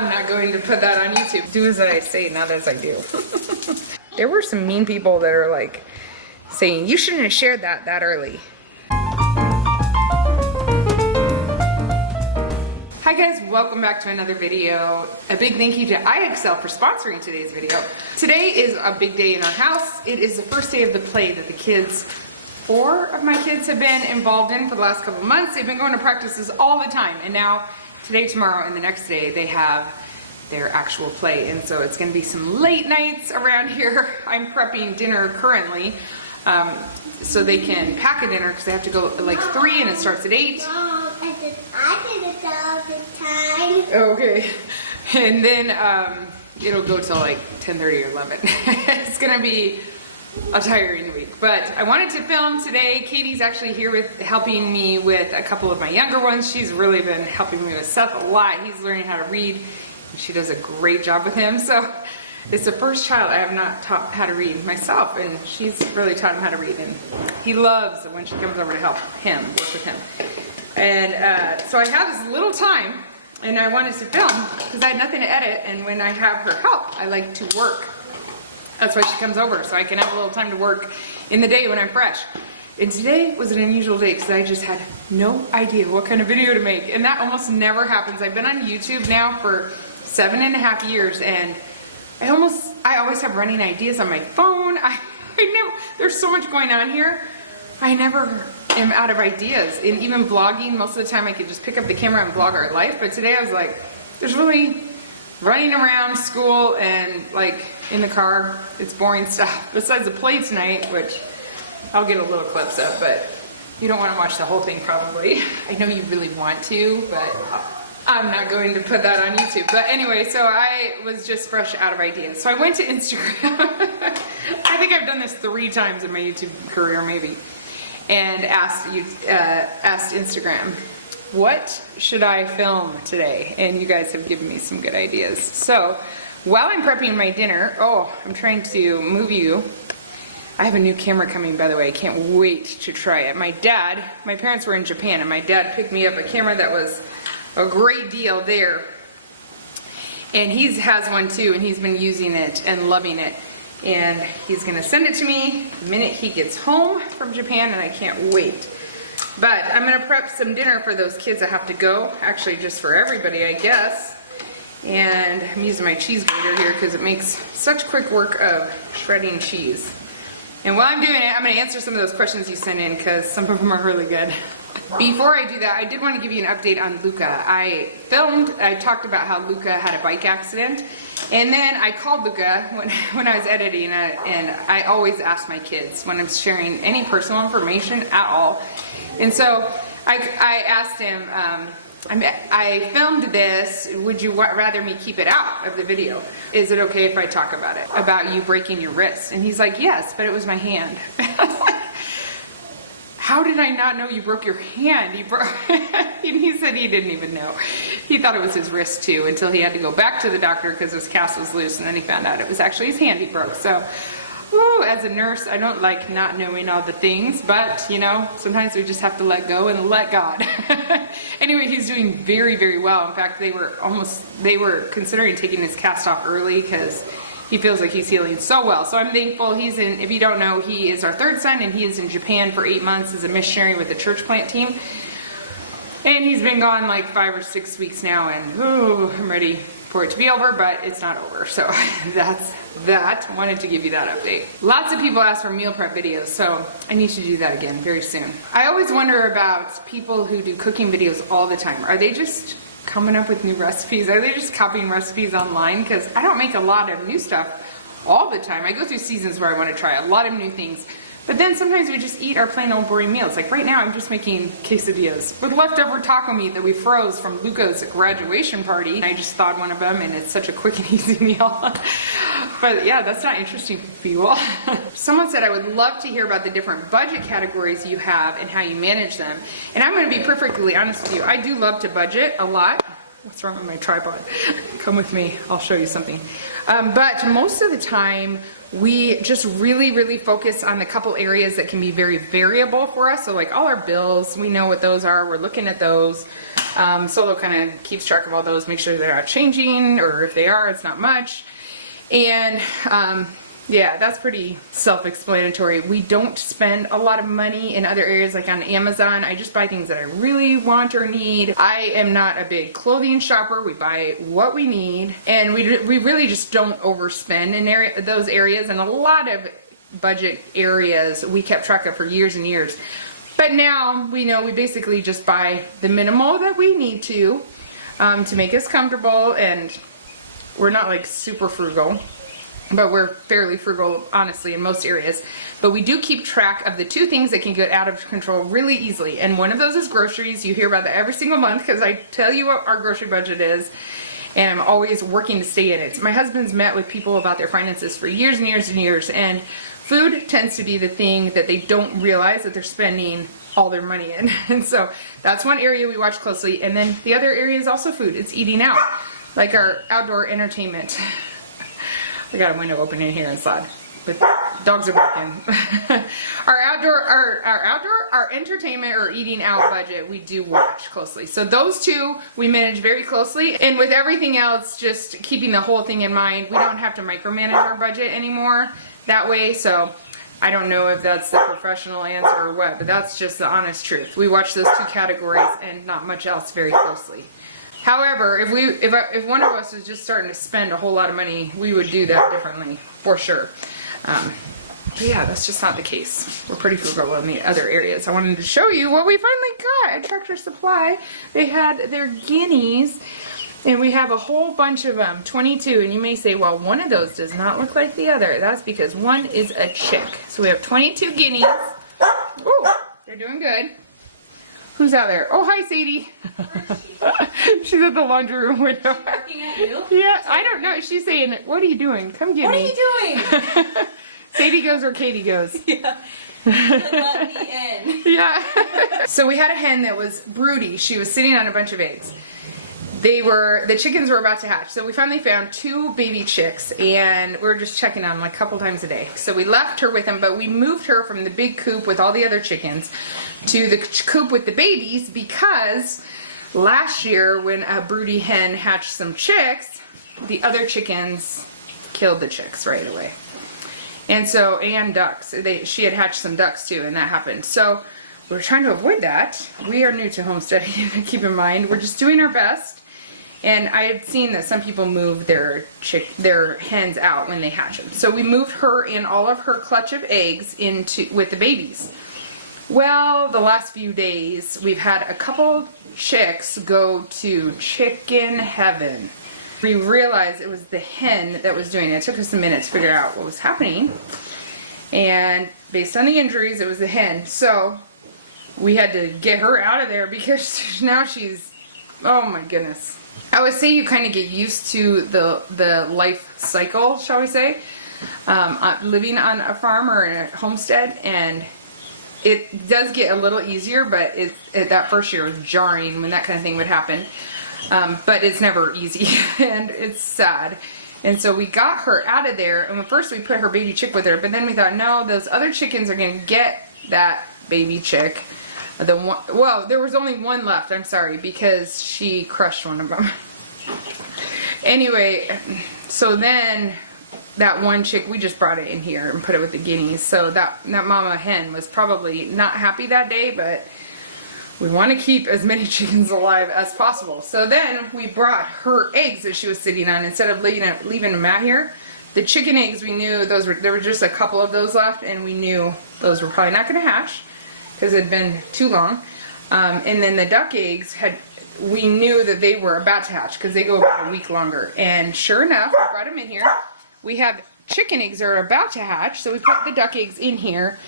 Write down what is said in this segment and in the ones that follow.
I'm not going to put that on YouTube. Do as I say, not as I do. There were some mean people that are like saying, you shouldn't have shared that early. Hi guys, welcome back to another video. A big thank you to Excl for sponsoring today's video. Today is a big day in our house. It is the first day of the play that the kids, 4 of my kids have been involved in for the last couple of months. They've been going to practices all the time, and now today, tomorrow, and the next day they have their actual play, and so it's going to be some late nights around here. I'm prepping dinner currently, so they can pack a dinner because they have to go at like 3 and it starts at 8. I did it all the time. Okay, and then it'll go till like 10:30 or 11. It's gonna be a tiring week, but I wanted to film today. Katie's actually here with helping me with a couple of my younger ones. She's really been helping me with Seth a lot. He's learning how to read, and she does a great job with him. So it's the first child I have not taught how to read myself, and she's really taught him how to read, and he loves it when she comes over to help him, work with him. And so I have this little time, and I wanted to film because I had nothing to edit, and when I have her help, I like to work. That's why she comes over, so I can have a little time to work in the day when I'm fresh. And today was an unusual day because I just had no idea what kind of video to make, and that almost never happens. I've been on YouTube now for 7.5 years, and I always have running ideas on my phone. I never, there's so much going on here. I never am out of ideas. And even vlogging, most of the time I could just pick up the camera and vlog our life. But today I was like, there's really running around school and like in the car. It's boring stuff. Besides the play tonight, which I'll get a little clips of, but you don't want to watch the whole thing probably. I know you really want to, but I'm not going to put that on YouTube. But anyway, so I was just fresh out of ideas. So I went to Instagram. I think I've done this 3 times in my YouTube career maybe. And asked Instagram, what should I film today? And you guys have given me some good ideas. So while I'm prepping my dinner, I'm trying to move you. I have a new camera coming, by the way. I can't wait to try it. My parents were in Japan, and my dad picked me up a camera that was a great deal there. And he has one too, and he's been using it and loving it. And he's gonna send it to me the minute he gets home from Japan, and I can't wait. But I'm gonna prep some dinner for those kids that have to go, actually just for everybody, I guess. And I'm using my cheese grater here because it makes such quick work of shredding cheese. And while I'm doing it, I'm gonna answer some of those questions you sent in because some of them are really good. Before I do that, I did want to give you an update on Luca. I talked about how Luca had a bike accident, and then I called Luca when I was editing, and I always ask my kids when I'm sharing any personal information at all. And so I asked him, I filmed this, would you rather me keep it out of the video? Is it okay if I talk about it? About you breaking your wrist? And he's like, yes, but it was my hand. How did I not know you broke your hand? And he said he didn't even know. He thought it was his wrist too, until he had to go back to the doctor because his cast was loose, and then he found out it was actually his hand he broke. So, as a nurse, I don't like not knowing all the things, but you know, sometimes we just have to let go and let God. Anyway, he's doing very, very well. In fact, they were considering taking his cast off early because he feels like he's healing so well. So I'm thankful. If you don't know, he is our 3rd son, and he is in Japan for 8 months as a missionary with the church plant team. And he's been gone like 5 or 6 weeks now, and I'm ready for it to be over, but it's not over. So that's that. Wanted to give you that update. Lots of people ask for meal prep videos, so I need to do that again very soon. I always wonder about people who do cooking videos all the time. Are they just coming up with new recipes? Are they just copying recipes online? Because I don't make a lot of new stuff all the time. I go through seasons where I want to try a lot of new things, but then sometimes we just eat our plain old boring meals. Like right now I'm just making quesadillas with leftover taco meat that we froze from Luca's graduation party. I just thawed one of them, and it's such a quick and easy meal. But yeah, that's not interesting for people. Someone said I would love to hear about the different budget categories you have and how you manage them. And I'm going to be perfectly honest with you. I do love to budget a lot. What's wrong with my tripod? Come with me, I'll show you something. But most of the time, we just really, really focus on the couple areas that can be very variable for us. So like all our bills, we know what those are. We're looking at those. Solo kind of keeps track of all those, make sure they're not changing, or if they are, it's not much. And yeah, that's pretty self-explanatory. We don't spend a lot of money in other areas like on Amazon. I just buy things that I really want or need. I am not a big clothing shopper. We buy what we need, and we really just don't overspend in those areas. And a lot of budget areas we kept track of for years and years. But now we know we basically just buy the minimal that we need to make us comfortable, and we're not like super frugal. But we're fairly frugal, honestly, in most areas. But we do keep track of the two things that can get out of control really easily. And one of those is groceries. You hear about that every single month because I tell you what our grocery budget is. And I'm always working to stay in it. My husband's met with people about their finances for years and years and years. And food tends to be the thing that they don't realize that they're spending all their money in. And so that's one area we watch closely. And then the other area is also food. It's eating out. Like our outdoor entertainment. I got a window open in here inside, but dogs are barking. Our entertainment or eating out budget, we do watch closely. So those two we manage very closely, and with everything else, just keeping the whole thing in mind. We don't have to micromanage our budget anymore that way. So I don't know if that's the professional answer or what, but that's just the honest truth. We watch those two categories and not much else very closely. However, if one of us was just starting to spend a whole lot of money, we would do that differently, for sure. But yeah, that's just not the case. We're pretty frugal in the other areas. I wanted to show you what we finally got at Tractor Supply. They had their guineas, and we have a whole bunch of them, 22. And you may say, well, one of those does not look like the other. That's because one is a chick. So we have 22 guineas. Ooh, they're doing good. Who's out there? Oh, hi, Sadie. She's at the laundry room window. Barking at you? Yeah, I don't know. She's saying, what are you doing? Come get me. What are you doing? Sadie goes where Katie goes. Yeah. Let me in. Yeah. So we had a hen that was broody. She was sitting on a bunch of eggs. The chickens were about to hatch. So we finally found 2 baby chicks, and we were just checking on them like a couple times a day. So we left her with them, but we moved her from the big coop with all the other chickens to the coop with the babies, because last year when a broody hen hatched some chicks, the other chickens killed the chicks right away. And ducks. She had hatched some ducks too, and that happened. So we're trying to avoid that. We are new to homesteading, keep in mind. We're just doing our best. And I had seen that some people move their hens out when they hatch them. So we moved her and all of her clutch of eggs with the babies. Well, the last few days, we've had a couple chicks go to chicken heaven. We realized it was the hen that was doing it. It took us a minute to figure out what was happening. And based on the injuries, it was the hen. So we had to get her out of there because now she's, oh my goodness. I would say you kind of get used to the life cycle, shall we say, living on a farm or in a homestead, and it does get a little easier, but that first year was jarring when that kind of thing would happen. But it's never easy, and it's sad. And so we got her out of there, and first we put her baby chick with her, but then we thought, no, those other chickens are going to get that baby chick. Well, there was only one left, I'm sorry, because she crushed one of them. Anyway, so then that one chick, we just brought it in here and put it with the guineas. So that mama hen was probably not happy that day, but we want to keep as many chickens alive as possible. So then we brought her eggs that she was sitting on instead of leaving them out here. The chicken eggs, we knew there were just a couple of those left, and we knew those were probably not going to hatch because it had been too long. And then the duck eggs we knew that they were about to hatch because they go about a week longer. And sure enough, we brought them in here. We have chicken eggs that are about to hatch, so we put the duck eggs in here.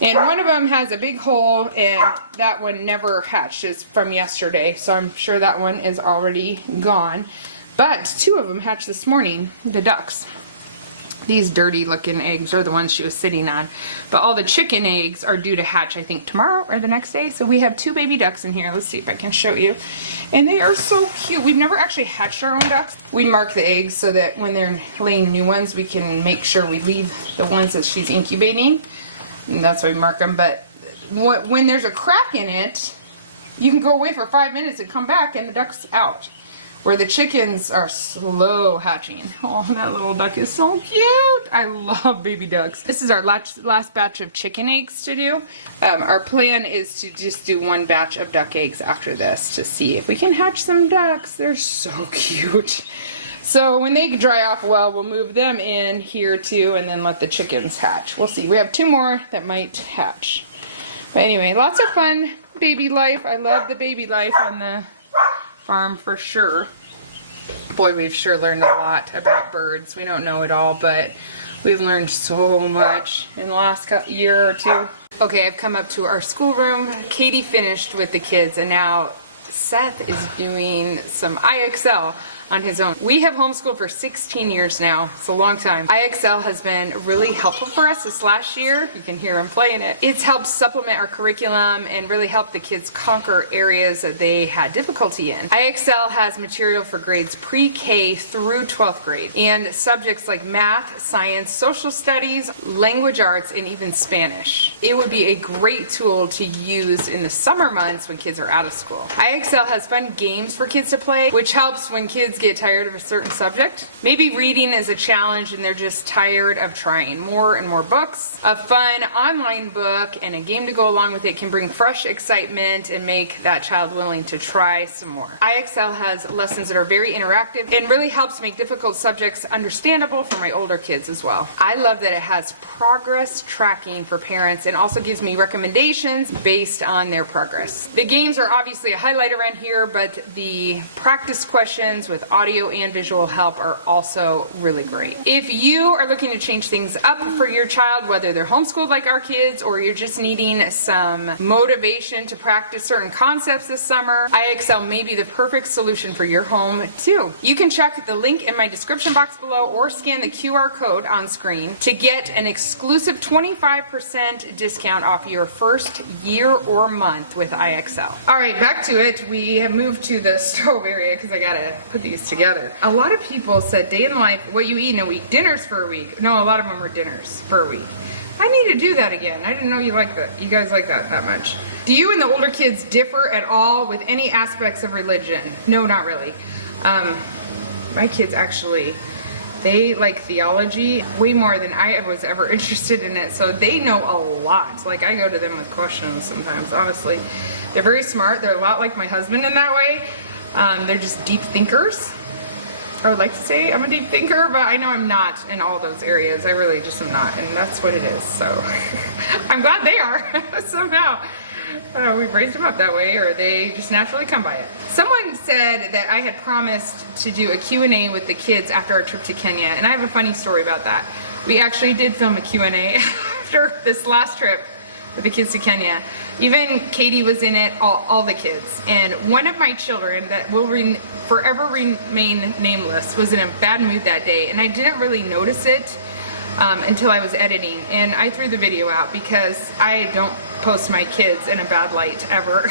And one of them has a big hole, and that one never hatched. It's from yesterday, so I'm sure that one is already gone. But 2 of them hatched this morning, the ducks. These dirty looking eggs are the ones she was sitting on. But all the chicken eggs are due to hatch, I think, tomorrow or the next day. So we have 2 baby ducks in here. Let's see if I can show you. And they are so cute. We've never actually hatched our own ducks. We mark the eggs so that when they're laying new ones, we can make sure we leave the ones that she's incubating. And that's why we mark them. But when there's a crack in it, you can go away for 5 minutes and come back and the duck's out. Where the chickens are slow hatching. Oh, that little duck is so cute. I love baby ducks. This is our last batch of chicken eggs to do. Our plan is to just do one batch of duck eggs after this to see if we can hatch some ducks. They're so cute. So when they dry off well, we'll move them in here too and then let the chickens hatch. We'll see. We have 2 more that might hatch. But anyway, lots of fun baby life. I love the baby life on the farm for sure. Boy, we've sure learned a lot about birds. We don't know it all, but we've learned so much in the last year or 2. Okay, I've come up to our schoolroom. Katie finished with the kids, and now Seth is doing some IXL on his own. We have homeschooled for 16 years now. It's a long time. IXL has been really helpful for us this last year. You can hear him playing it. It's helped supplement our curriculum and really help the kids conquer areas that they had difficulty in. IXL has material for grades pre-K through 12th grade and subjects like math, science, social studies, language arts, and even Spanish. It would be a great tool to use in the summer months when kids are out of school. IXL has fun games for kids to play, which helps when kids get tired of a certain subject. Maybe reading is a challenge and they're just tired of trying. More and more books. A fun online book and a game to go along with it can bring fresh excitement and make that child willing to try some more. IXL has lessons that are very interactive and really helps make difficult subjects understandable for my older kids as well. I love that it has progress tracking for parents and also gives me recommendations based on their progress. The games are obviously a highlight around here, but the practice questions with audio and visual help are also really great. If you are looking to change things up for your child, whether they're homeschooled like our kids or you're just needing some motivation to practice certain concepts this summer, IXL may be the perfect solution for your home too. You can check the link in my description box below or scan the QR code on screen to get an exclusive 25% discount off your first year or month with IXL. All right, back to it. We have moved to the stove area because I gotta put these together. A lot of people said day in the life, what you eat in a week, dinners for a week. No, a lot of them were dinners for a week. I need to do that again. I didn't know you like that. You guys like that much. Do you and the older kids differ at all with any aspects of religion? No, not really. My kids actually, they like theology way more than I was ever interested in it. So they know a lot. Like I go to them with questions sometimes, honestly. They're very smart. They're a lot like my husband in that way. They're just deep thinkers. I would like to say I'm a deep thinker, but I know I'm not in all those areas. I really just am not, and that's what it is. So I'm glad they are somehow. We've raised them up that way, or they just naturally come by it. Someone said that I had promised to do a Q&A with the kids after our trip to Kenya, and I have a funny story about that. We actually did film a Q&A after this last trip with the kids to Kenya. Even Katie was in it, all the kids. And one of my children that will forever remain nameless was in a bad mood that day, and I didn't really notice it until I was editing. And I threw the video out because I don't post my kids in a bad light ever.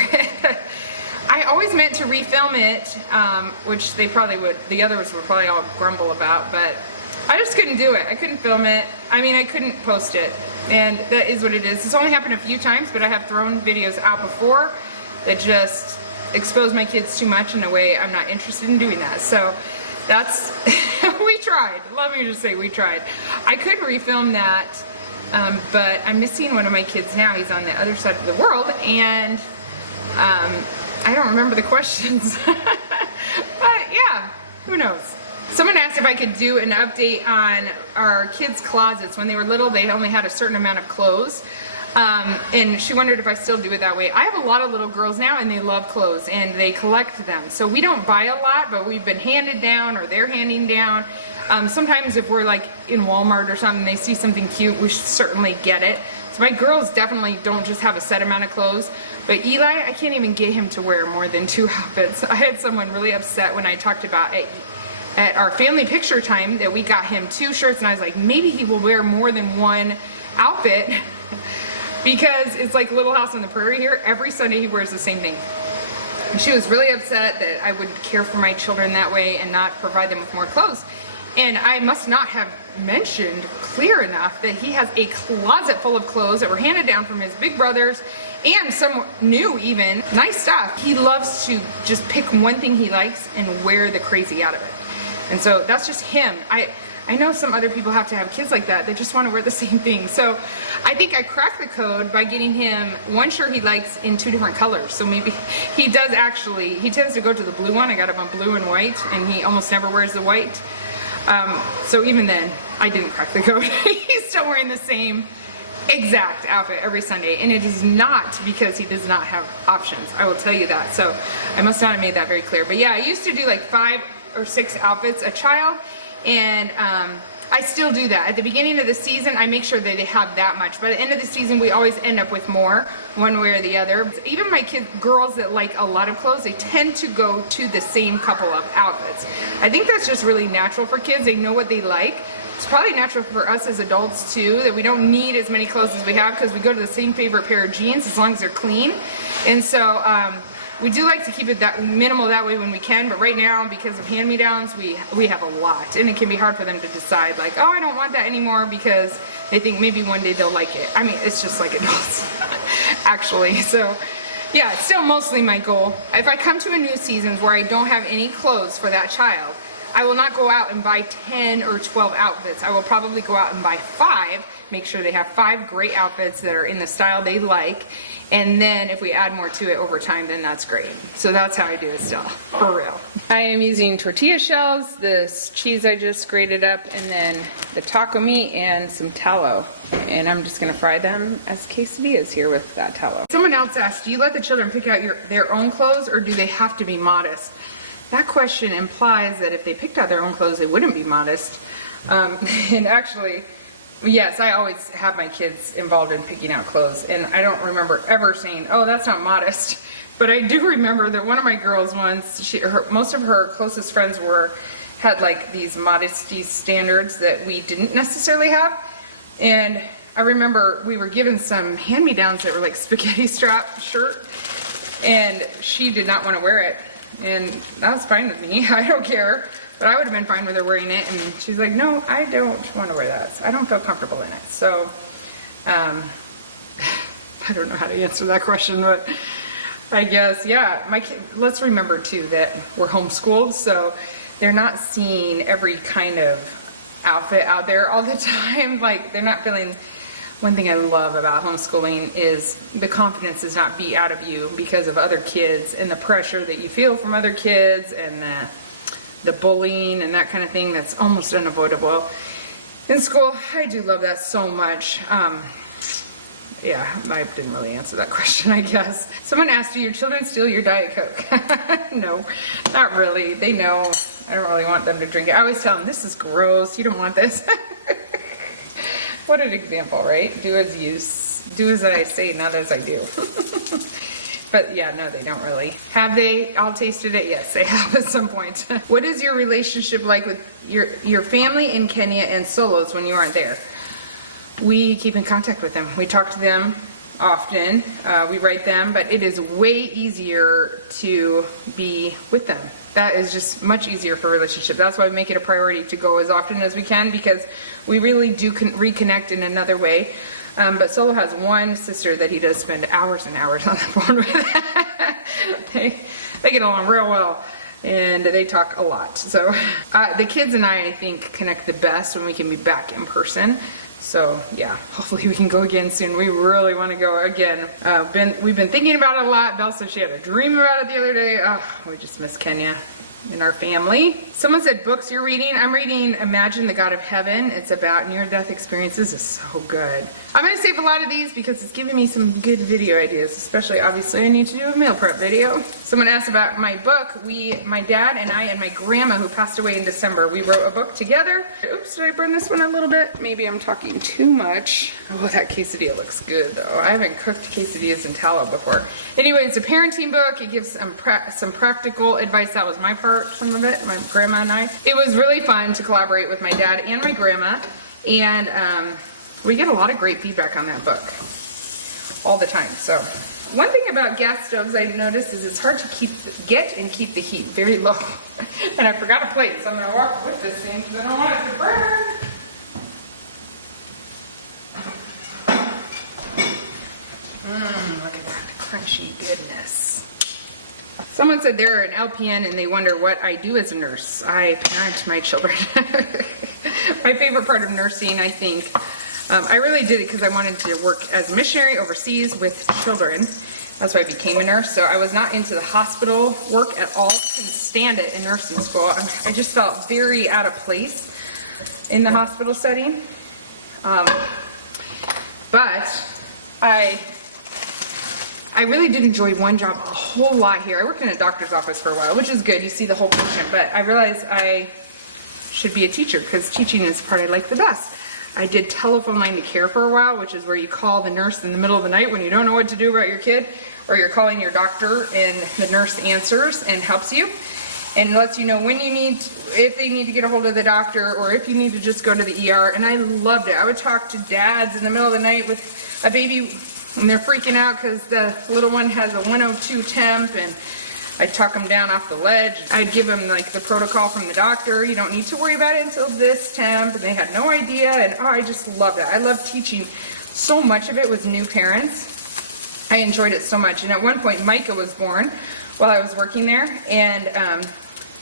I always meant to refilm it, which they probably would, the others would probably all grumble about, but I just couldn't do it. I couldn't film it. I mean, I couldn't post it. And that is what it is. It's only happened a few times, but I have thrown videos out before that just expose my kids too much in a way I'm not interested in doing that. So that's, we tried. Let me just say we tried. I could refilm that, but I'm missing one of my kids now. He's on the other side of the world, and I don't remember the questions. But yeah, who knows? Someone asked if I could do an update on our kids' closets. When they were little, they only had a certain amount of clothes. And she wondered if I still do it that way. I have a lot of little girls now, and they love clothes, and they collect them. So we don't buy a lot, but we've been handed down, or they're handing down. Sometimes if we're like in Walmart or something, they see something cute, we certainly get it. So my girls definitely don't just have a set amount of clothes. But Eli, I can't even get him to wear more than 2 outfits. I had someone really upset when I talked about it at our family picture time that we got him 2 shirts, and I was like, maybe he will wear more than 1 outfit because it's like Little House on the Prairie here. Every Sunday he wears the same thing. And she was really upset that I would care for my children that way and not provide them with more clothes. And I must not have mentioned clear enough that he has a closet full of clothes that were handed down from his big brothers and some new even, nice stuff. He loves to just pick one thing he likes and wear the crazy out of it. And so that's just him. I know some other people have to have kids like that. They just want to wear the same thing. So I think I cracked the code by getting him one shirt he likes in 2 different colors. So maybe he does actually, he tends to go to the blue one. I got him a blue and white, and he almost never wears the white. So even then, I didn't crack the code. He's still wearing the same exact outfit every Sunday, and it is not because he does not have options. I will tell you that. So I must not have made that very clear. But yeah, I used to do like 5 or 6 outfits a child, and I still do that. At the beginning of the season, I make sure that they have that much. By the end of the season, we always end up with more, one way or the other. Even my girls that like a lot of clothes, they tend to go to the same couple of outfits. I think that's just really natural for kids. They know what they like. It's probably natural for us as adults too, that we don't need as many clothes as we have because we go to the same favorite pair of jeans as long as they're clean. And so we do like to keep it that minimal that way when we can, but right now, because of hand-me-downs, we have a lot, and it can be hard for them to decide, like, oh, I don't want that anymore, because they think maybe one day they'll like it. I mean, it's just like adults, actually. So yeah, it's still mostly my goal. If I come to a new season where I don't have any clothes for that child, I will not go out and buy 10 or 12 outfits. I will probably go out and buy 5, make sure they have 5 great outfits that are in the style they like, and then if we add more to it over time, then that's great. So that's how I do it still, for real. I am using tortilla shells, this cheese I just grated up, and then the taco meat and some tallow. And I'm just gonna fry them as quesadillas here with that tallow. Someone else asked, do you let the children pick out their own clothes, or do they have to be modest? That question implies that if they picked out their own clothes, they wouldn't be modest. And actually, yes, I always have my kids involved in picking out clothes, and I don't remember ever saying, oh, that's not modest. But I do remember that one of my girls once, most of her closest friends had like these modesty standards that we didn't necessarily have. And I remember we were given some hand-me-downs that were like spaghetti strap shirt, and she did not want to wear it. And that was fine with me. I don't care. But I would have been fine with her wearing it. And she's like, no, I don't want to wear that. I don't feel comfortable in it. So, I don't know how to answer that question, but I guess, yeah, let's remember too that we're homeschooled. So they're not seeing every kind of outfit out there all the time. Like, they're not feeling. One thing I love about homeschooling is the confidence does not beat out of you because of other kids and the pressure that you feel from other kids and the bullying and that kind of thing that's almost unavoidable in school. I do love that so much. Yeah, I didn't really answer that question, I guess. Someone asked, do your children steal your Diet Coke? No, not really. They know I don't really want them to drink it. I always tell them, this is gross. You don't want this. What an example, right? Do as I say, not as I do. But yeah, no, they don't really. Have they all tasted it? Yes, they have at some point. What is your relationship like with your family in Kenya and solos when you aren't there? We keep in contact with them. We talk to them often. We write them, but it is way easier to be with them. That is just much easier for a relationship. That's why we make it a priority to go as often as we can, because we really do reconnect in another way. But Solo has one sister that he does spend hours and hours on the phone with. They get along real well, and they talk a lot. So the kids and I think, connect the best when we can be back in person. So yeah, hopefully we can go again soon. We really want to go again. We've been thinking about it a lot. Belle said she had a dream about it the other day. Oh, we just miss Kenya and our family. Someone said books you're reading. I'm reading Imagine the God of Heaven. It's about near-death experiences. It's so good. I'm going to save a lot of these because it's giving me some good video ideas, especially obviously I need to do a meal prep video. Someone asked about my book. My dad and I and my grandma, who passed away in December, we wrote a book together. Oops, did I burn this one a little bit? Maybe I'm talking too much. Oh, that quesadilla looks good though. I haven't cooked quesadillas in tallow before. Anyway, it's a parenting book. It gives some practical advice. That was my part, some of it, my grandma and I. It was really fun to collaborate with my dad and my grandma, and we get a lot of great feedback on that book all the time. So One thing about gas stoves I noticed is it's hard to get and keep the heat very low. And I forgot a plate, so I'm gonna walk with this thing because I don't want it to burn. Look at that crunchy goodness. Someone said they're an LPN and they wonder what I do as a nurse. I parent my children. My favorite part of nursing, I think, I really did it because I wanted to work as a missionary overseas with children. That's why I became a nurse. So I was not into the hospital work at all. Couldn't stand it in nursing school. I just felt very out of place in the hospital setting. But I really did enjoy one job a whole lot here. I worked in a doctor's office for a while, which is good. You see the whole patient, but I realized I should be a teacher because teaching is the part I like the best. I did telephone line to care for a while, which is where you call the nurse in the middle of the night when you don't know what to do about your kid, or you're calling your doctor and the nurse answers and helps you and lets you know when you need, if they need to get a hold of the doctor or if you need to just go to the ER. And I loved it. I would talk to dads in the middle of the night with a baby and they're freaking out because the little one has a 102 temp, and I'd talk them down off the ledge. I'd give them like the protocol from the doctor. You don't need to worry about it until this temp, and they had no idea. And oh, I just loved it. I loved teaching. So much of it was new parents. I enjoyed it so much. And at one point, Micah was born while I was working there, and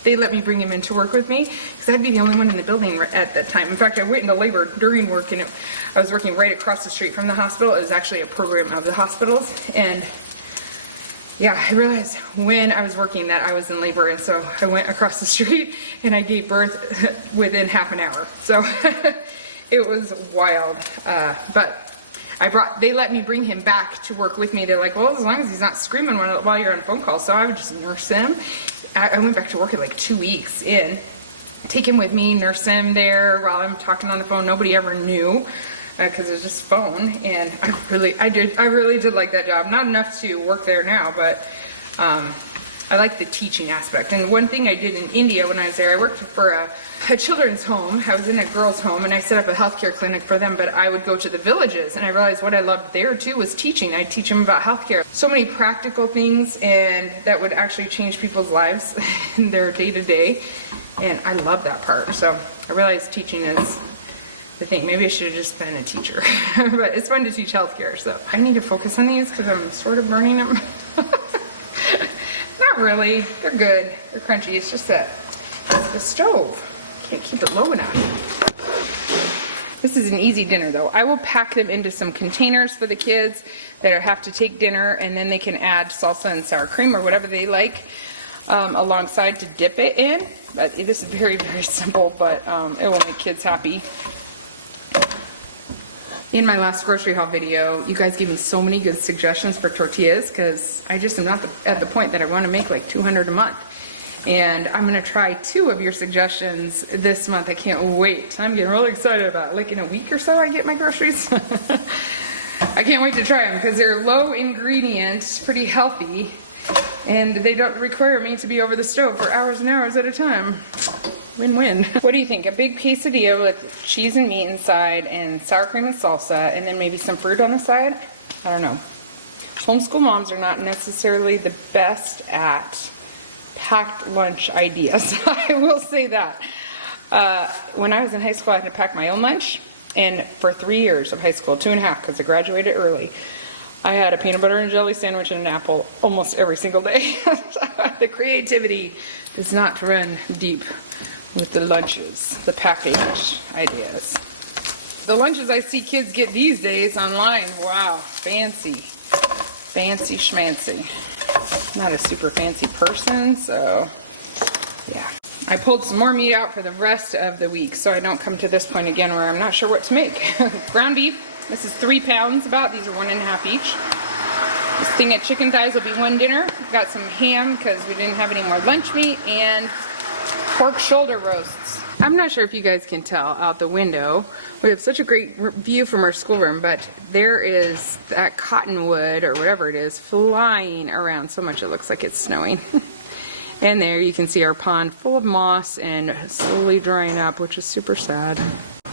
they let me bring him in to work with me because I'd be the only one in the building at that time. In fact, I went into labor during work, and I was working right across the street from the hospital. It was actually a program of the hospitals, and yeah, I realized when I was working that I was in labor, and so I went across the street and I gave birth within half an hour. So it was wild, but they let me bring him back to work with me. They're like, well, as long as he's not screaming while you're on phone call. So I would just nurse him. I went back to work at like 2 weeks in, take him with me, nurse him there while I'm talking on the phone. Nobody ever knew because it was just phone, and I really did like that job. Not enough to work there now, but I like the teaching aspect. And one thing I did in India when I was there, I worked for a children's home. I was in a girls' home, and I set up a healthcare clinic for them, but I would go to the villages, and I realized what I loved there too was teaching. I'd teach them about healthcare. So many practical things, and that would actually change people's lives in their day-to-day, and I love that part. So I realized teaching is the thing. Maybe I should have just been a teacher, but it's fun to teach healthcare. So I need to focus on these because I'm sort of burning them. Not really. They're good. They're crunchy. It's just that the stove. Can't keep it low enough. This is an easy dinner though. I will pack them into some containers for the kids that have to take dinner, and then they can add salsa and sour cream or whatever they like alongside to dip it in. But this is very, very simple, but it will make kids happy. In my last grocery haul video, you guys gave me so many good suggestions for tortillas because I just am not at the point that I want to make like 200 a month. And I'm going to try 2 of your suggestions this month. I can't wait. I'm getting really excited about it. Like in a week or so I get my groceries. I can't wait to try them because they're low ingredients, pretty healthy, and they don't require me to be over the stove for hours and hours at a time. Win-win. What do you think? A big quesadilla with cheese and meat inside and sour cream and salsa, and then maybe some fruit on the side? I don't know. Homeschool moms are not necessarily the best at packed lunch ideas. I will say that. When I was in high school, I had to pack my own lunch, and for 3 years of high school, 2.5 because I graduated early, I had a peanut butter and jelly sandwich and an apple almost every single day. The creativity does not run deep with the lunches, the package ideas. The lunches I see kids get these days online, wow, fancy, fancy schmancy. Not a super fancy person, so yeah. I pulled some more meat out for the rest of the week so I don't come to this point again where I'm not sure what to make. Ground beef, this is 3 pounds about, these are 1.5 each. This thing of chicken thighs will be 1 dinner. Got some ham because we didn't have any more lunch meat, and pork shoulder roasts. I'm not sure if you guys can tell out the window. We have such a great view from our schoolroom, but there is that cottonwood or whatever it is flying around so much it looks like it's snowing. And there you can see our pond full of moss and slowly drying up, which is super sad.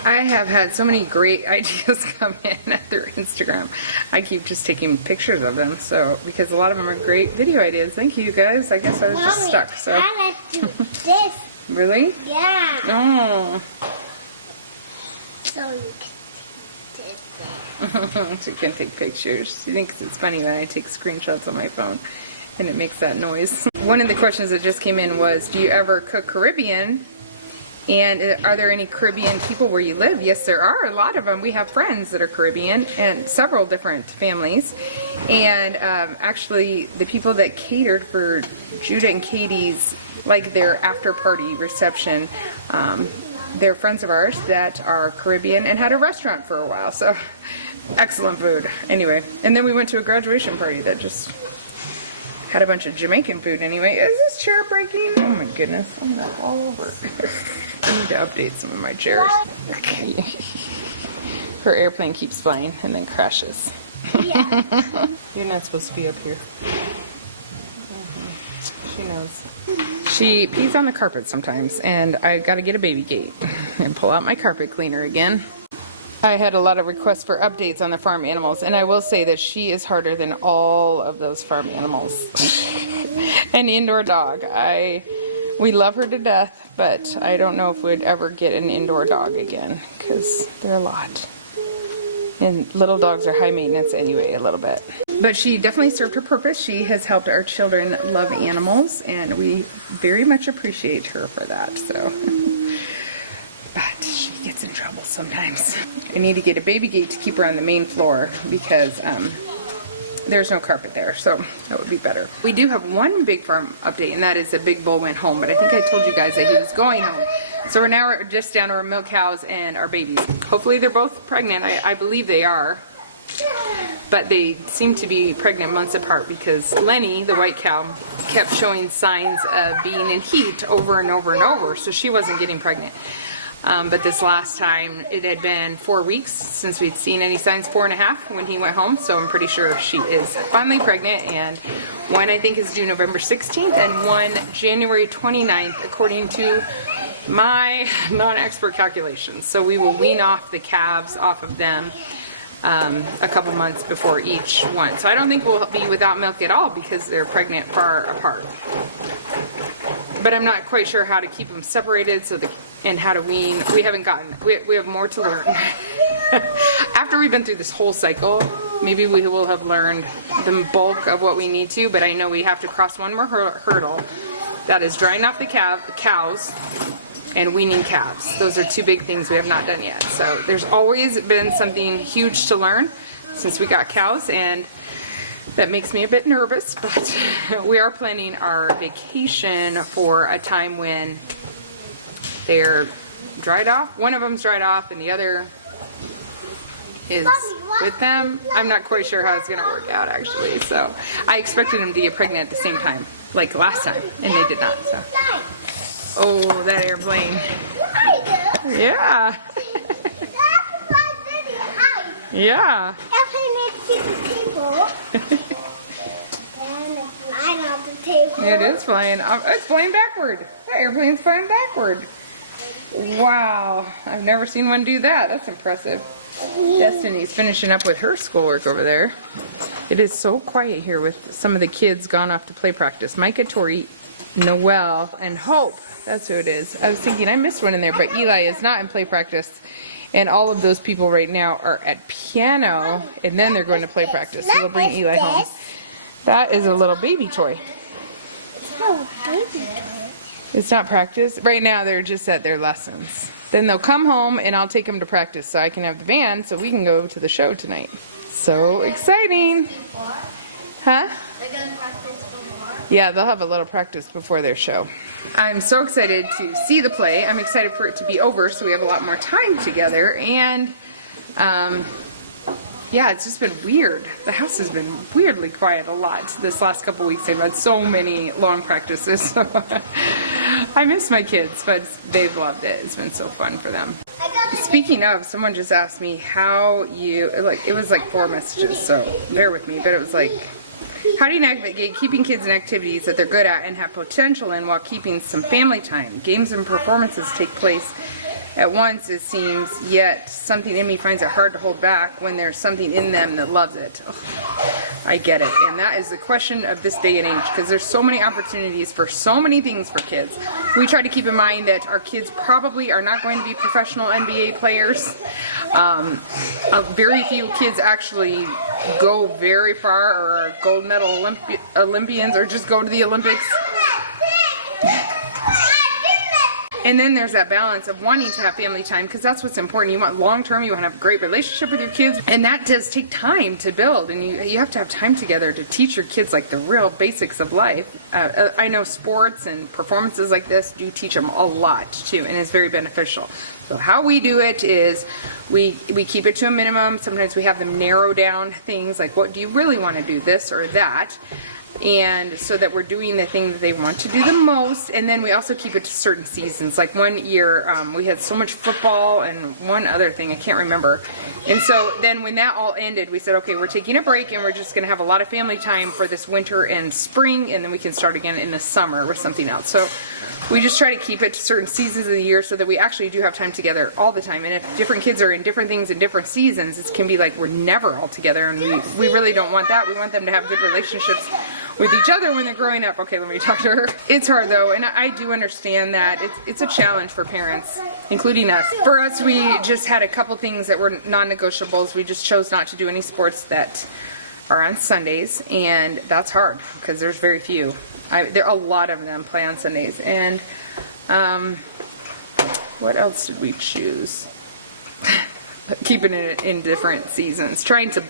I have had so many great ideas come in through Instagram. I keep just taking pictures of them, so because a lot of them are great video ideas. Thank you guys. I guess I was just stuck. So I like to do this. really? Yeah. Oh. So you can do this. So you can take pictures. You think it's funny when I take screenshots on my phone and it makes that noise. One of the questions that just came in was, do you ever cook Caribbean? And are there any Caribbean people where you live? Yes, there are a lot of them. We have friends that are Caribbean and several different families. And actually, the people that catered for Judah and Katie's, like their after party reception, they're friends of ours that are Caribbean and had a restaurant for a while. So excellent food. Anyway, and then we went to a graduation party that just had a bunch of Jamaican food anyway. Is this chair breaking? Oh my goodness, I'm gonna fall over. I need to update some of my chairs. Her airplane keeps flying and then crashes. Yeah. You're not supposed to be up here. She knows. She pees on the carpet sometimes, and I gotta get a baby gate and pull out my carpet cleaner again. I had a lot of requests for updates on the farm animals, and I will say that she is harder than all of those farm animals. An indoor dog. We love her to death, but I don't know if we'd ever get an indoor dog again, because they're a lot. And little dogs are high maintenance anyway, a little bit. But she definitely served her purpose. She has helped our children love animals, and we very much appreciate her for that, so. But she gets in trouble sometimes. I need to get a baby gate to keep her on the main floor because there's no carpet there, so that would be better. We do have one big farm update, and that is that Big Bull went home, but I think I told you guys that he was going home. So we're just down to our milk cows and our babies. Hopefully they're both pregnant. I believe they are, but they seem to be pregnant months apart because Lenny, the white cow, kept showing signs of being in heat over and over and over, so she wasn't getting pregnant. But this last time, it had been 4 weeks since we'd seen any signs, 4.5 when he went home. So I'm pretty sure she is finally pregnant. And one I think is due November 16th and one January 29th, according to my non-expert calculations. So we will wean off the calves off of them a couple months before each one. So I don't think we'll be without milk at all because they're pregnant far apart. But I'm not quite sure how to keep them separated and how to wean. We haven't gotten, we have more to learn. After we've been through this whole cycle, maybe we will have learned the bulk of what we need to, but I know we have to cross one more hurdle. That is drying off the cows and weaning calves. Those are two big things we have not done yet. So there's always been something huge to learn since we got cows, and that makes me a bit nervous, but we are planning our vacation for a time when they're dried off. One of them's dried off and the other is with them. I'm not quite sure how it's going to work out, actually. So I expected them to get pregnant at the same time, like last time, and they did not. So. Oh, that airplane. Yeah. Yeah. It is flying. It's flying backward. That airplane's flying backward. Wow. I've never seen one do that. That's impressive. Destiny's finishing up with her schoolwork over there. It is so quiet here with some of the kids gone off to play practice. Micah, Tori, Noelle, and Hope. That's who it is. I was thinking I missed one in there, but Eli is not in play practice. And all of those people right now are at piano, and then they're going to play practice. So they'll bring Eli home. That is a little baby toy. It's not practice. Right now they're just at their lessons. Then they'll come home and I'll take them to practice so I can have the band so we can go to the show tonight. So exciting. Huh? Yeah, they'll have a little practice before their show. I'm so excited to see the play. I'm excited for it to be over so we have a lot more time together. And yeah, it's just been weird. The house has been weirdly quiet a lot this last couple weeks. They've had so many long practices. So I miss my kids, but they've loved it. It's been so fun for them. Speaking of, someone just asked me how you, like, it was like 4 messages, so bear with me, but it was like, how do you navigate keeping kids in activities that they're good at and have potential in while keeping some family time? Games and performances take place at once, it seems, yet something in me finds it hard to hold back when there's something in them that loves it. Oh, I get it. And that is the question of this day and age, because there's so many opportunities for so many things for kids. We try to keep in mind that our kids probably are not going to be professional NBA players. Very few kids actually go very far or are gold medal Olympians or just go to the Olympics. And then there's that balance of wanting to have family time, because that's what's important. You want long-term, you want to have a great relationship with your kids, and that does take time to build, and you have to have time together to teach your kids like the real basics of life. I know sports and performances like this do teach them a lot too, and it's very beneficial. So how we do it is we keep it to a minimum. Sometimes we have them narrow down things like, what do you really want to do, this or that? And so that we're doing the thing that they want to do the most. And then we also keep it to certain seasons. Like one year we had so much football and one other thing, I can't remember. And so then when that all ended, we said, okay, we're taking a break and we're just going to have a lot of family time for this winter and spring, and then we can start again in the summer with something else. So we just try to keep it to certain seasons of the year so that we actually do have time together all the time. And if different kids are in different things in different seasons, it can be like we're never all together, and we really don't want that. We want them to have good relationships with each other when they're growing up. Okay, let me talk to her. It's hard though, and I do understand that. It's a challenge for parents, including us. For us, we just had a couple things that were non-negotiables. We just chose not to do any sports that are on Sundays, and that's hard because there's very few. There are a lot of them play on Sundays. And what else did we choose? Keeping it in different seasons, trying to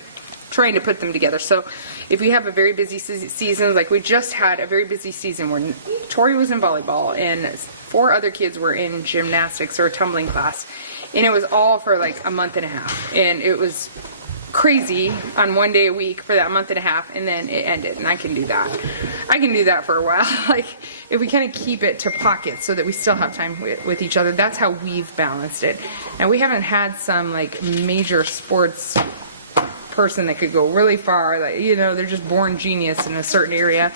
put them together. So if we have a very busy season, like we just had a very busy season where Tori was in volleyball and 4 other kids were in gymnastics or a tumbling class, and it was all for like a month and a half, and it was crazy on one day a week for that month and a half, and then it ended. And I can do that for a while. Like if we kind of keep it to pockets so that we still have time with each other, that's how we've balanced it. And we haven't had some like major sports person that could go really far, like, you know, they're just born genius in a certain area.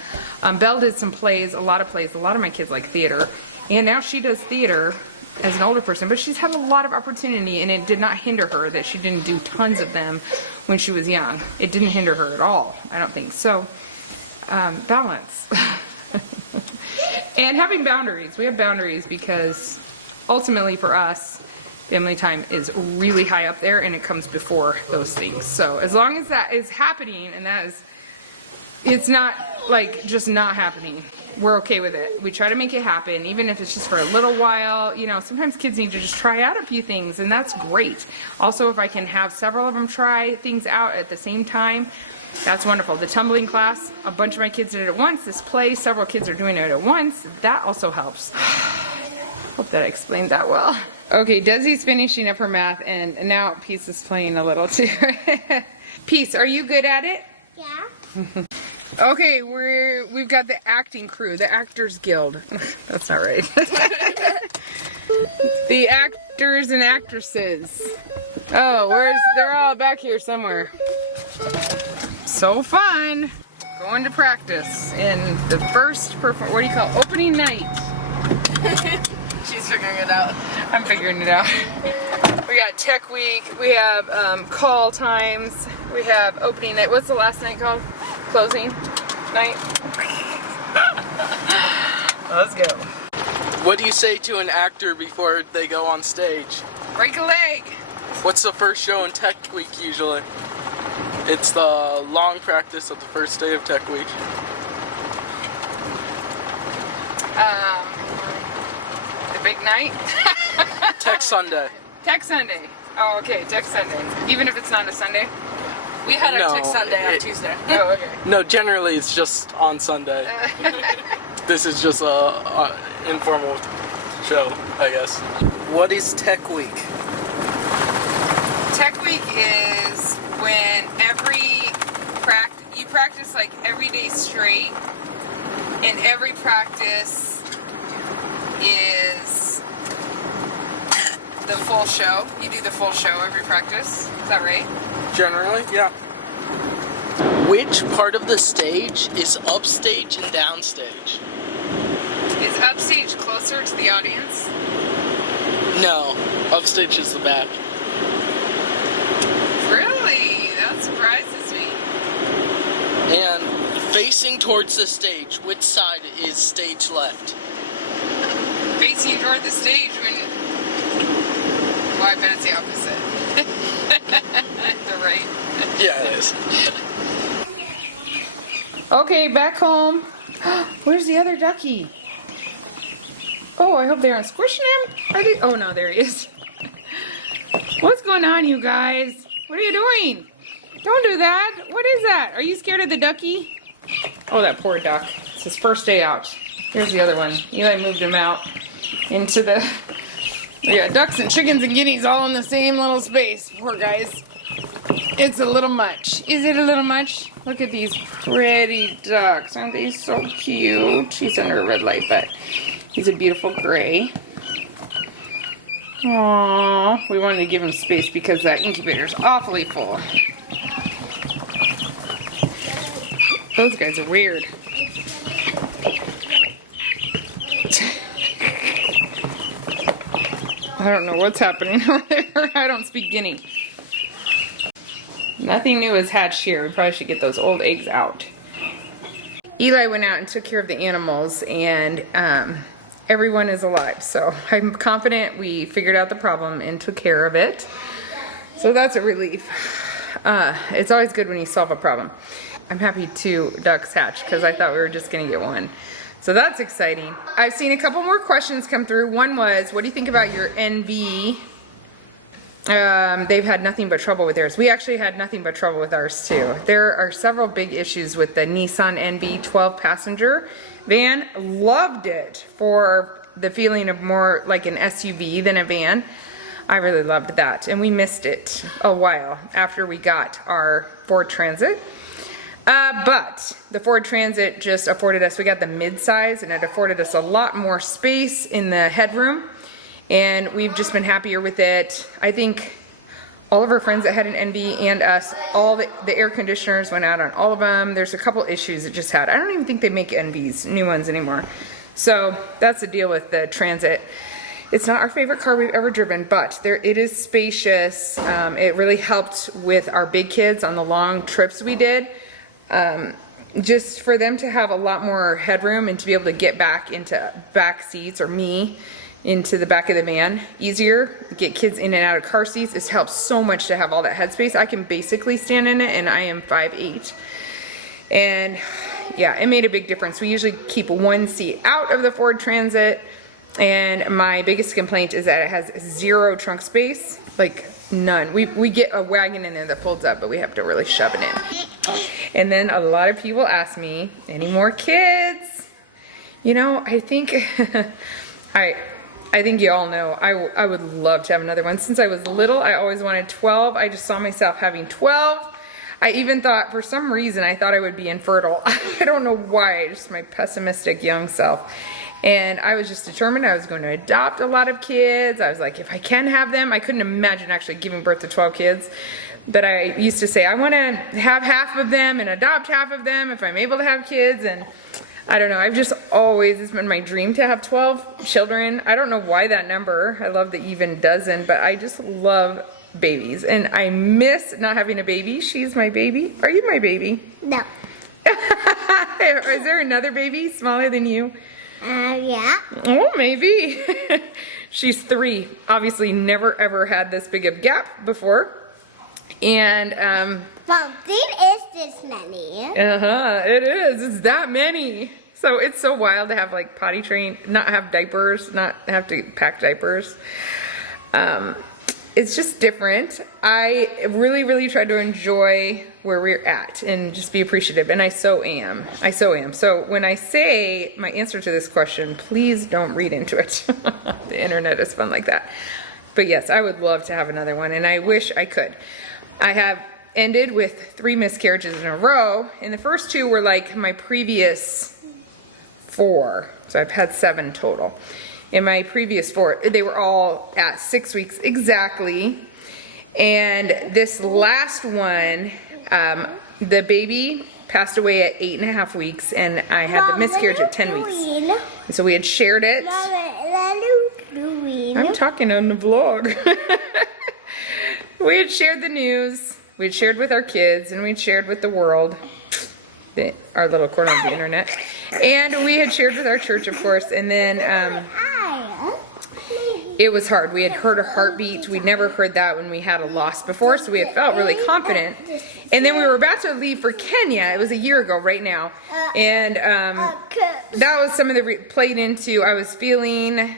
Belle did some plays, a lot of my kids like theater, and now she does theater as an older person, but she's had a lot of opportunity, and it did not hinder her that she didn't do tons of them when she was young. It didn't hinder her at all, I don't think. So balance. And having boundaries. We have boundaries because ultimately for us, family time is really high up there, and it comes before those things. So as long as that is happening, and it's not like just not happening, we're okay with it. We try to make it happen, even if it's just for a little while. You know, sometimes kids need to just try out a few things, and that's great. Also, if I can have several of them try things out at the same time, that's wonderful. The tumbling class, a bunch of my kids did it at once. This play, several kids are doing it at once. That also helps. Hope that I explained that well. Okay, Desi's finishing up her math, and now Peace is playing a little too. Peace, are you good at it? Yeah. Okay, we've got the acting crew, the Actors Guild. That's not right. The actors and actresses. Oh, they're all back here somewhere. So fun. Going to practice in the first what do you call it? Opening night. She's figuring it out. I'm figuring it out. We got tech week, we have call times, we have opening night. What's the last night called? Closing night? Let's go. What do you say to an actor before they go on stage? Break a leg. What's the first show in Tech Week usually? It's the long practice of the first day of Tech Week. The big night? Tech Sunday. Tech Sunday. Oh, okay, Tech Sunday. Even if it's not a Sunday? We had our No, Tech Sunday on Tuesday. Oh, okay. No, generally it's just on Sunday. This is just a informal show, I guess. What is Tech Week? Tech Week is when you practice like every day straight, and every practice is the full show. You do the full show every practice. Is that right? Generally, yeah. Which part of the stage is upstage and downstage? Is upstage closer to the audience? No, upstage is the back. Really? That surprises me. And facing towards the stage, which side is stage left? Facing toward the stage when... Well, I bet it's the opposite. The right. Yeah, it is. Okay, back home. Where's the other ducky? Oh, I hope they aren't squishing him. Are they? Oh no, there he is. What's going on, you guys? What are you doing? Don't do that. What is that? Are you scared of the ducky? Oh, that poor duck. It's his first day out. Here's the other one. Eli moved him out into the... Yeah, ducks and chickens and guineas all in the same little space. Poor guys. It's a little much. Is it a little much? Look at these pretty ducks. Aren't they so cute? He's under a red light, but he's a beautiful gray. Aww. We wanted to give him space because that incubator's awfully full. Those guys are weird. I don't know what's happening over there. I don't speak Guinea. Nothing new is hatched here. We probably should get those old eggs out. Eli went out and took care of the animals, and everyone is alive. So I'm confident we figured out the problem and took care of it. So that's a relief. It's always good when you solve a problem. I'm happy 2 ducks hatched because I thought we were just going to get one. So that's exciting. I've seen a couple more questions come through. One was, what do you think about your NV? They've had nothing but trouble with theirs. We actually had nothing but trouble with ours too. There are several big issues with the Nissan NV12 passenger van. Loved it for the feeling of more like an SUV than a van. I really loved that. And we missed it a while after we got our Ford Transit. But the Ford Transit just afforded us, we got the mid-size, and it afforded us a lot more space in the headroom, and we've just been happier with it. I think all of our friends that had an NV and us, all the air conditioners went out on all of them. There's a couple issues it just had. I don't even think they make NVs, new ones anymore. So that's the deal with the Transit. It's not our favorite car we've ever driven, but it is spacious. It really helped with our big kids on the long trips we did. Just for them to have a lot more headroom and to be able to get back into back seats, or me into the back of the van easier, get kids in and out of car seats. It helps so much to have all that headspace. I can basically stand in it, and I am 5'8". And yeah, it made a big difference. We usually keep one seat out of the Ford Transit, and my biggest complaint is that it has 0 trunk space, like none. We get a wagon in there that folds up, but we have to really shove it in. And then a lot of people ask me, any more kids? You know, I think I think you all know I would love to have another one. Since I was little, I always wanted 12. I just saw myself having 12. I even thought, for some reason, I thought I would be infertile. I don't know why, just my pessimistic young self. And I was just determined I was going to adopt a lot of kids. I was like, if I can have them, I couldn't imagine actually giving birth to 12 kids. But I used to say, I want to have half of them and adopt half of them if I'm able to have kids. And I don't know, I've just always, it's been my dream to have 12 children. I don't know why that number. I love the even dozen, but I just love babies. And I miss not having a baby. She's my baby. Are you my baby? No. Is there another baby smaller than you? Yeah. Oh, maybe. She's 3. Obviously never ever had this big of gap before. And Something is this many. it is. It's that many. So it's so wild to have like potty train, not have diapers, not have to pack diapers. It's just different. I really, really try to enjoy where we're at and just be appreciative, and I so am. So when I say my answer to this question, please don't read into it. The internet is fun like that. But yes, I would love to have another one, and I wish I could. I have ended with 3 miscarriages in a row, and the first 2 were like my previous 4. So I've had 7 total. In my previous 4, they were all at 6 weeks exactly. And this last one, the baby passed away at 8.5 weeks, and I had the miscarriage at 10 weeks. And so we had shared it. Queen. I'm talking on the vlog. We had shared the news. We had shared with our kids, and we'd shared with the world, our little corner of the internet. And we had shared with our church, of course. And then it was hard. We had heard a heartbeat. We'd never heard that when we had a loss before, so we had felt really confident. And then we were about to leave for Kenya. It was a year ago right now. And that was some of the played into, I was feeling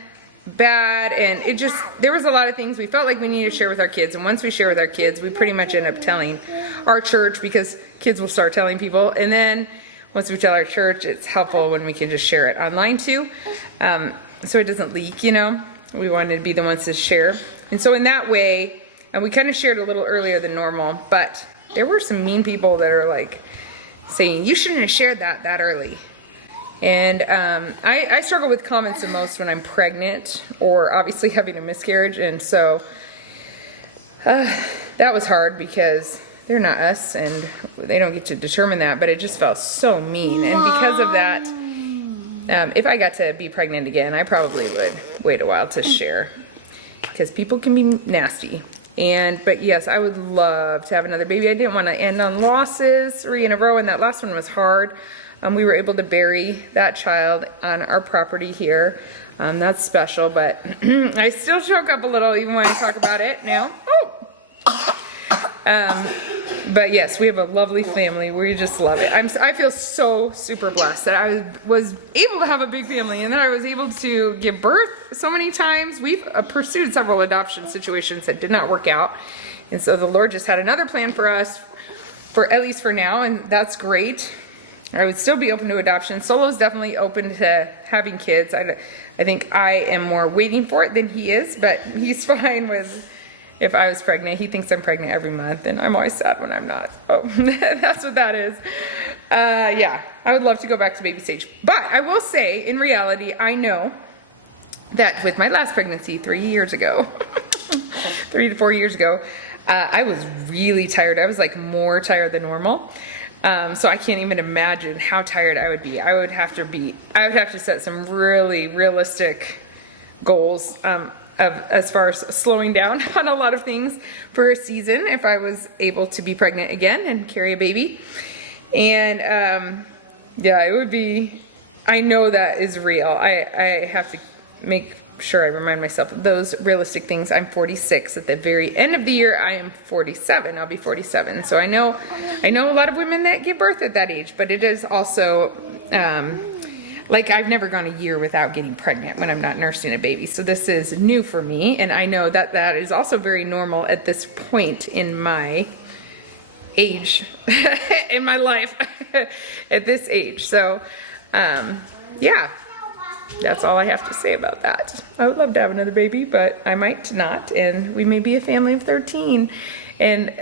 bad, and it just, there was a lot of things we felt like we needed to share with our kids. And once we share with our kids, we pretty much end up telling our church, because kids will start telling people. And then once we tell our church, it's helpful when we can just share it online too, so it doesn't leak, you know. We wanted to be the ones to share. And so in that way, and we kind of shared a little earlier than normal, but there were some mean people that are like saying, you shouldn't have shared that early. And I struggle with comments the most when I'm pregnant or obviously having a miscarriage. And so that was hard because they're not us and they don't get to determine that, but it just felt so mean. And because of that, if I got to be pregnant again, I probably would wait a while to share, because people can be nasty. But yes, I would love to have another baby. I didn't want to end on losses 3 in a row, and that last one was hard. We were able to bury that child on our property here. That's special, but I still choke up a little even when I talk about it now. But yes, we have a lovely family. We just love it. I feel so super blessed that I was able to have a big family, and that I was able to give birth so many times. We've pursued several adoption situations that did not work out. And so the Lord just had another plan for us, for at least for now, and that's great. I would still be open to adoption. Solo's definitely open to having kids. I think I am more waiting for it than he is, but he's fine with if I was pregnant. He thinks I'm pregnant every month, and I'm always sad when I'm not. Oh, that's what that is. Yeah, I would love to go back to baby stage. But I will say, in reality, I know that with my last pregnancy 3 years ago, 3 to 4 years ago, I was really tired. I was like more tired than normal. So I can't even imagine how tired I would be. I would have to set some really realistic goals as far as slowing down on a lot of things for a season if I was able to be pregnant again and carry a baby. And yeah, it would be, I know that is real. I have to make sure I remind myself of those realistic things. I'm 46. At the very end of the year, I am 47. I'll be 47. So I know a lot of women that give birth at that age, but it is also like I've never gone a year without getting pregnant when I'm not nursing a baby. So this is new for me, and I know that that is also very normal at this point in my age, in my life, at this age. So yeah. That's all I have to say about that. I would love to have another baby, but I might not, and we may be a family of 13. And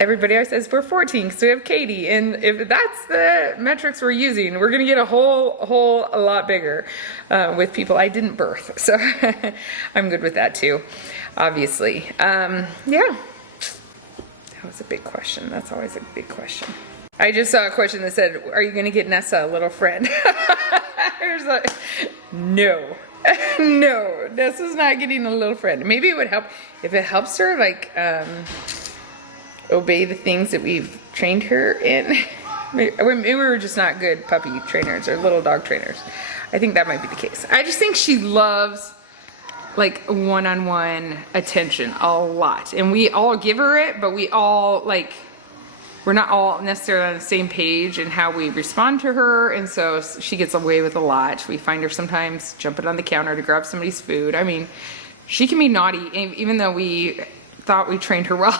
everybody always says we're 14 because we have Katie, and if that's the metrics we're using, we're gonna get a lot bigger with people I didn't birth. So I'm good with that too, obviously. Yeah, that was a big question. That's always a big question. I just saw a question that said, are you gonna get Nessa a little friend? No, no, Nessa's not getting a little friend. Maybe it would help if it helps her like obey the things that we've trained her in. Maybe we were just not good puppy trainers or little dog trainers. I think that might be the case. I just think she loves like one-on-one attention a lot, and we all give her it, but we all like, we're not all necessarily on the same page in how we respond to her, and so she gets away with a lot. We find her sometimes jumping on the counter to grab somebody's food. I mean, she can be naughty, even though we thought we trained her well.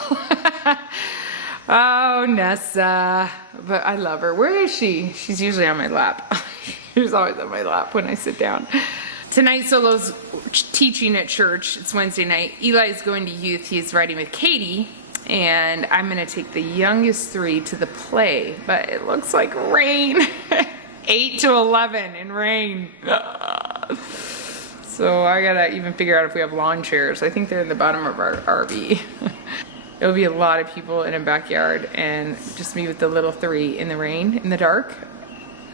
Oh, Nessa. But I love her. Where is she? She's usually on my lap. She's always on my lap when I sit down. Tonight, Solo's teaching at church. It's Wednesday night. Eli's going to youth. He's riding with Katie. And I'm gonna take the youngest 3 to the play, but it looks like rain. 8 to 11 in rain. So I gotta even figure out if we have lawn chairs. I think they're in the bottom of our RV. It'll be a lot of people in a backyard and just me with the little 3 in the rain, in the dark.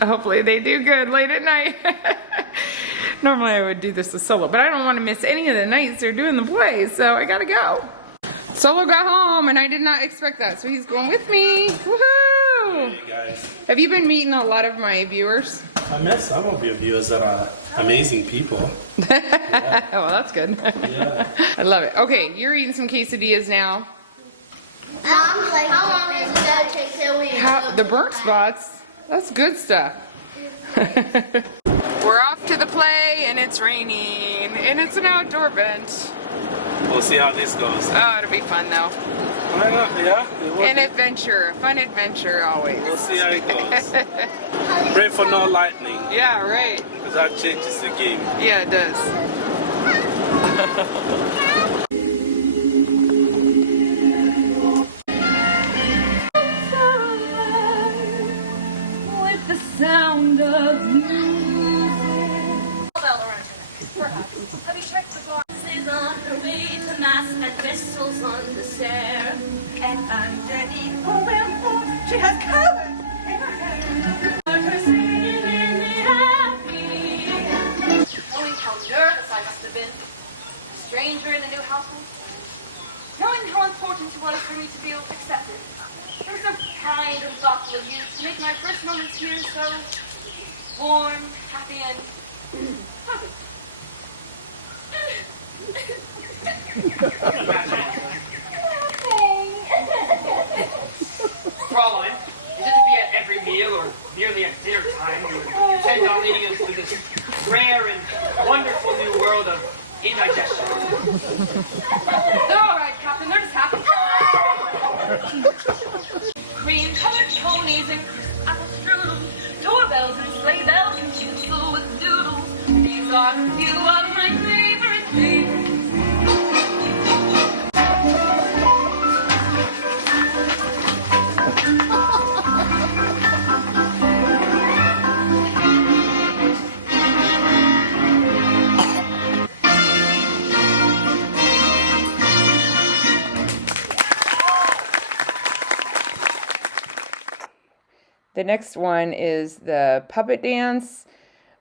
Hopefully they do good late at night. Normally I would do this as solo, but I don't want to miss any of the nights they're doing the plays, so I gotta go. Solo got home, and I did not expect that, so he's going with me. Woohoo! Hey guys. Have you been meeting a lot of my viewers? I met some of your viewers that are amazing people. Well, that's good. Yeah. I love it. Okay, you're eating some quesadillas now. How long is it gonna take till we The burnt spots, that's good stuff. We're off to the play, and it's raining, and it's an outdoor event. We'll see how this goes. Oh, it'll be fun though. Why not? Yeah. It will An be. adventure, fun adventure always. We'll see how it goes. Pray for no lightning, Yeah, right. because that changes the game. Yeah, it does. With the sound of music. Have you checked the bar? Is on her way to mass and crystals on the stair. And underneath her wimple, she has color in her hair. Her singing in the happy. Knowing how nervous I must have been. A stranger in a new household. Knowing how important it was for me to feel accepted. There was so kind and thoughtful of you to make my first moments here so warm, happy, and perfect. Fraulein, is it to be at every meal or nearly at dinner time you intend on leading us to this rare and wonderful new world of indigestion? They're all right, Captain. They're just happy. Cream-colored ponies and apple strudels, doorbells and sleigh bells and tinsel with doodles. These are a few of my favorite things. The next one is the puppet dance,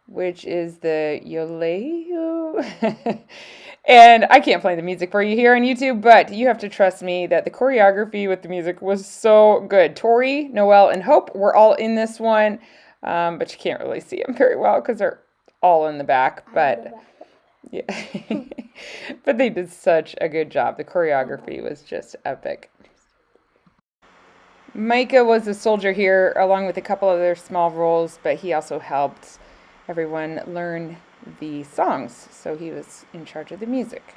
which is the Yoleo. And I can't play the music for you here on YouTube, but you have to trust me that the choreography with the music was so good. Tori, Noelle, and Hope were all in this one, but you can't really see them very well because they're all in the back. But yeah, but they did such a good job. The choreography was just epic. Micah was a soldier here along with a couple other small roles, but he also helped everyone learn the songs, so he was in charge of the music.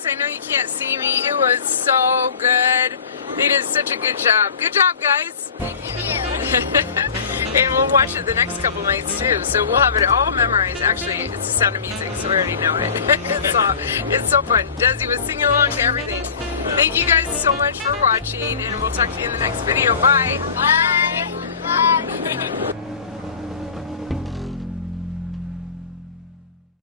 I know you can't see me. It was so good. They did such a good job. Good job, guys. And we'll watch it the next couple nights too. So we'll have it all memorized. Actually, it's the Sound of Music, so we already know it. It's so fun. Desi was singing along to everything. Thank you guys so much for watching, and we'll talk to you in the next video. Bye. Bye. Bye.